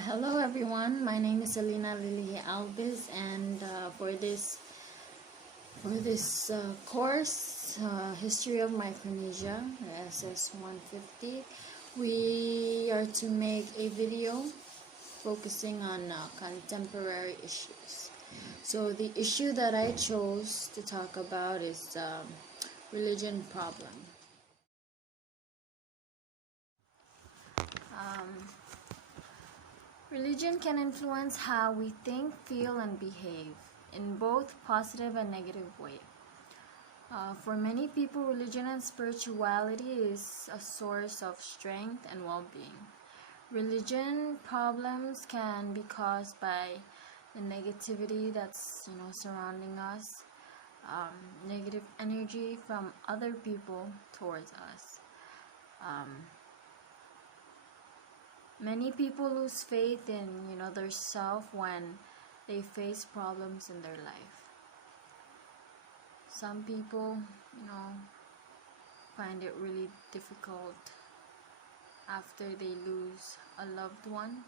Hello everyone, my name is Alina Lily Albis, and for this course, History of Micronesia, SS 150, we are to make a video focusing on contemporary issues. So the issue that I chose to talk about is religion problem. Religion can influence how we think, feel, and behave in both positive and negative way. For many people, religion and spirituality is a source of strength and well-being. Religion problems can be caused by the negativity that's surrounding us, negative energy from other people towards us. Many people lose faith in their self when they face problems in their life. Some people find it really difficult after they lose a loved one.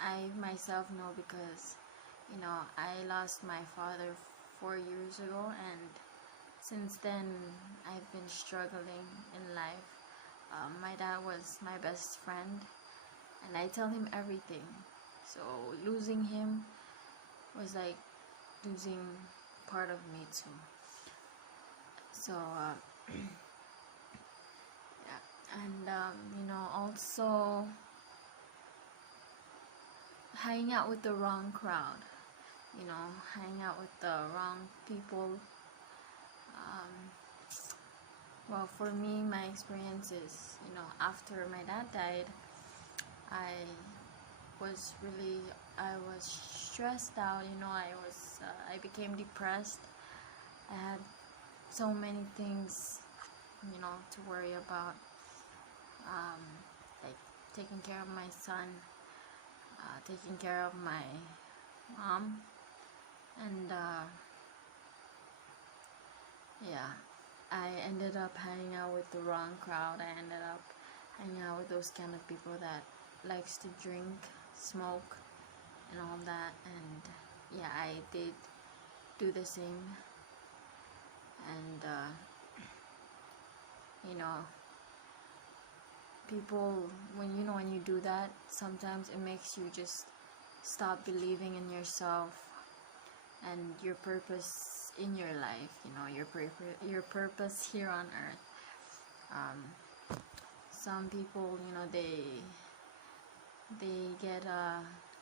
I myself know because I lost my father 4 years ago, and since then I've been struggling in life. My dad was my best friend, and I tell him everything. So losing him was like losing part of me too. So yeah, and also hanging out with the wrong crowd, hanging out with the wrong people. Well, for me, my experience is, after my dad died, I was stressed out. I became depressed. I had so many things, to worry about, like taking care of my son, taking care of my mom, and yeah. I ended up hanging out with the wrong crowd. I ended up hanging out with those kind of people that likes to drink, smoke, and all that. And yeah, I did do the same. And people, when you do that, sometimes it makes you just stop believing in yourself and your purpose in your life, your purpose here on earth. Some people, they get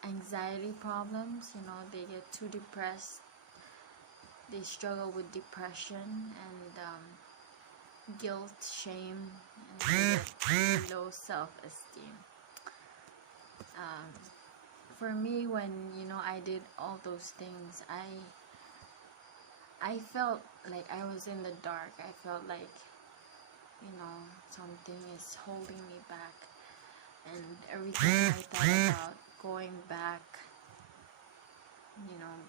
anxiety problems, they get too depressed, they struggle with depression and guilt, shame, and they get low self-esteem. For me, when I did all those things, I felt like I was in the dark. I felt like something is holding me back, and every time I thought about going back,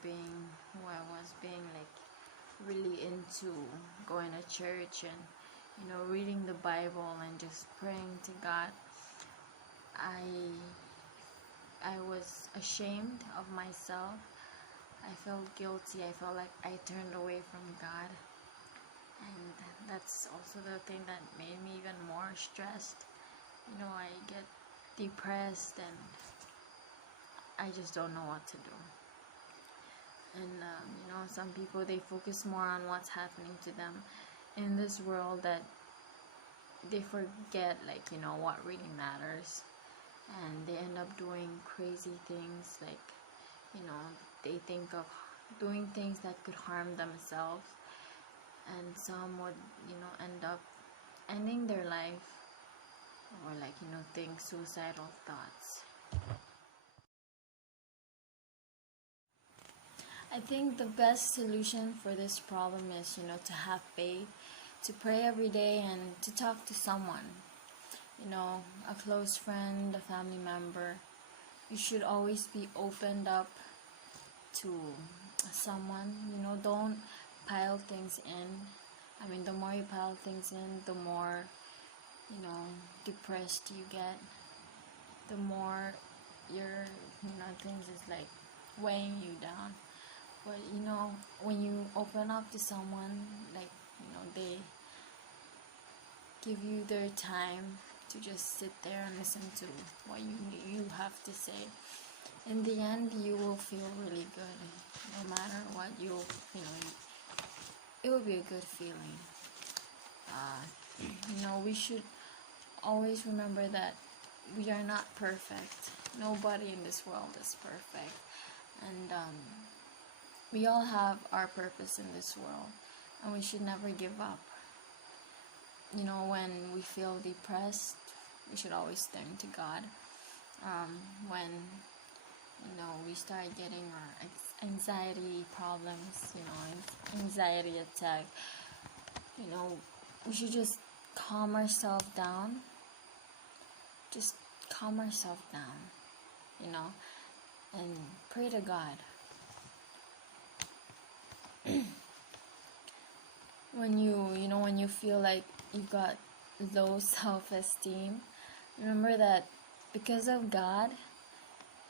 being who I was, being like really into going to church and reading the Bible and just praying to God, I was ashamed of myself. I felt guilty. I felt like I turned away from God, and that's also the thing that made me even more stressed. I get depressed and I just don't know what to do. And some people, they focus more on what's happening to them in this world, that they forget what really matters, and they end up doing crazy things, like they think of doing things that could harm themselves, and some would end up ending their life, or think suicidal thoughts. I think the best solution for this problem is to have faith, to pray every day, and to talk to someone, a close friend, a family member. You should always be opened up to someone. Don't pile things in. I mean, the more you pile things in, the more depressed you get. the more your things is like weighing you down. But when you open up to someone, like they give you their time to just sit there and listen to what you have to say, in the end you will feel really good. No matter what, it will be a good feeling. We should always remember that we are not perfect. Nobody in this world is perfect, and we all have our purpose in this world, and we should never give up. When we feel depressed, we should always turn to God. When we start getting our anxiety problems, anxiety attack, we should just calm ourselves down. Just calm ourselves down, and pray to God. When you feel like you got low self-esteem, remember that because of God,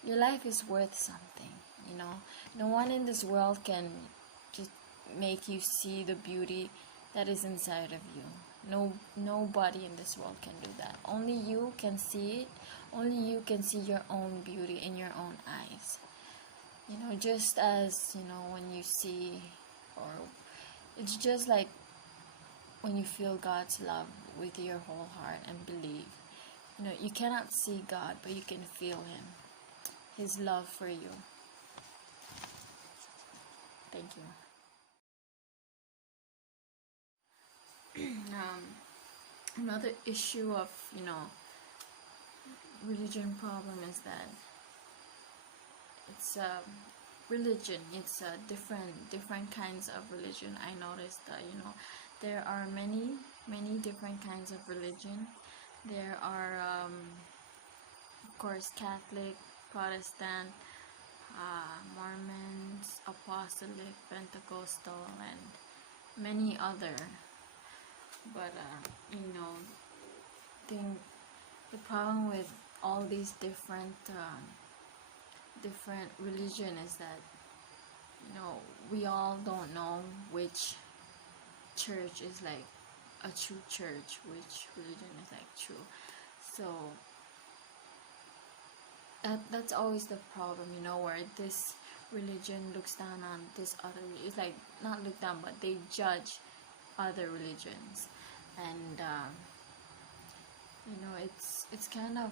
your life is worth something. No one in this world can just make you see the beauty that is inside of you. Nobody in this world can do that. Only you can see it. Only you can see your own beauty in your own eyes. Just as when you see, or it's just like when you feel God's love with your whole heart and believe. You cannot see God, but you can feel Him, His love for you. Thank you. Another issue of religion problem is that it's religion. It's different kinds of religion. I noticed that there are many different kinds of religion. There are of course Catholic, Protestant, Mormons, Apostolic, Pentecostal, and many other. But the problem with all these different religion is that we all don't know which church is like a true church, which religion is like true. So that's always the problem, where this religion looks down on this other. It's like not look down, but they judge other religions, and it's kind of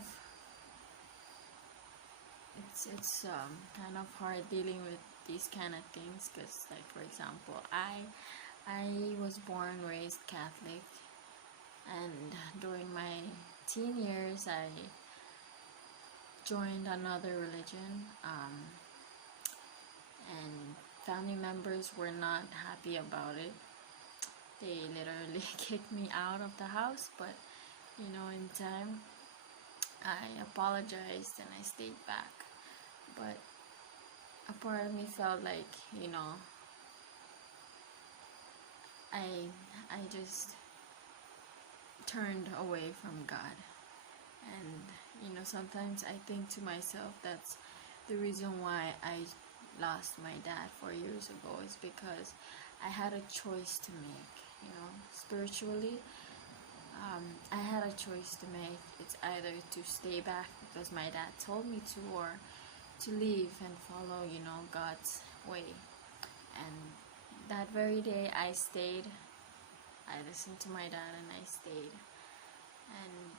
kind of hard dealing with these kind of things, because like for example, I was born raised Catholic, and during my teen years I joined another religion, and family members were not happy about it. They literally kicked me out of the house, but in time I apologized and I stayed back. But a part of me felt like I just turned away from God. And sometimes I think to myself that's the reason why I lost my dad 4 years ago, is because I had a choice to make. Spiritually, I had a choice to make. It's either to stay back because my dad told me to, or to leave and follow God's way. And that very day I stayed. I listened to my dad and I stayed. And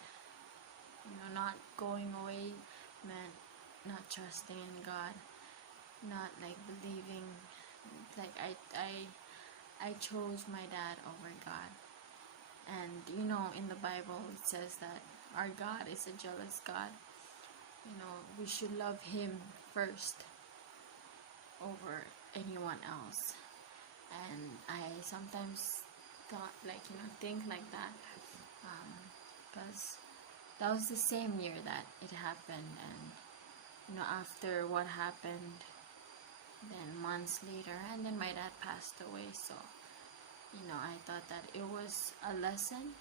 not going away meant not trusting in God, not like believing. Like I chose my dad over God. And in the Bible it says that our God is a jealous God. We should love Him first over anyone else. And I sometimes thought think like that, because that was the same year that it happened. And after what happened, then months later, and then my dad passed away. So I thought that it was a lesson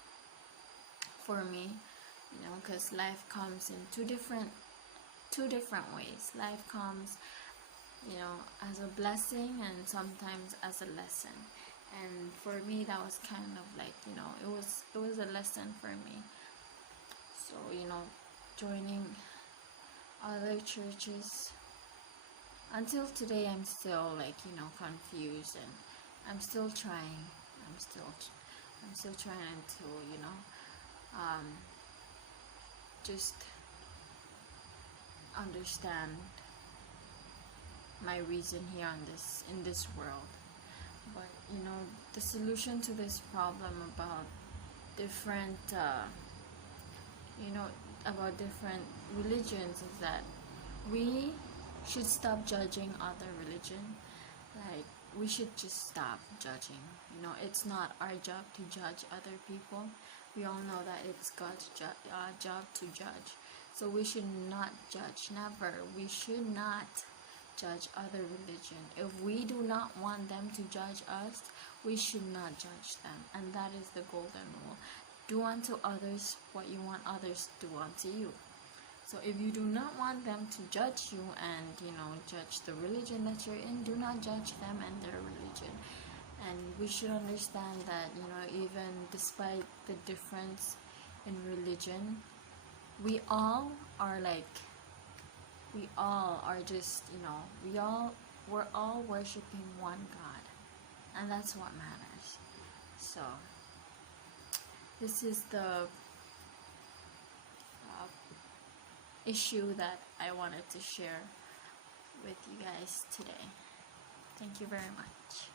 for me you know, because life comes in two different ways. Life comes, you know, as a blessing and sometimes as a lesson. And for me, that was kind of like, you know, it was a lesson for me. So, you know, joining other churches, until today I'm still like, you know, confused, and I'm still trying. I'm still trying to, you know, just understand my reason here on this in this world. But you know, the solution to this problem about different you know, about different religions is that we should stop judging other religion. Like, we should just stop judging. You know, it's not our job to judge other people. We all know that it's God's job to judge. So we should not judge. Never. We should not judge other religion. If we do not want them to judge us, we should not judge them. And that is the golden rule. Do unto others what you want others to do unto you. So if you do not want them to judge you and, you know, judge the religion that you're in, do not judge them and their religion. And we should understand that, you know, even despite the difference in religion, we all are just, you know, we're all worshiping one God. And that's what matters. So this is the issue that I wanted to share with you guys today. Thank you very much.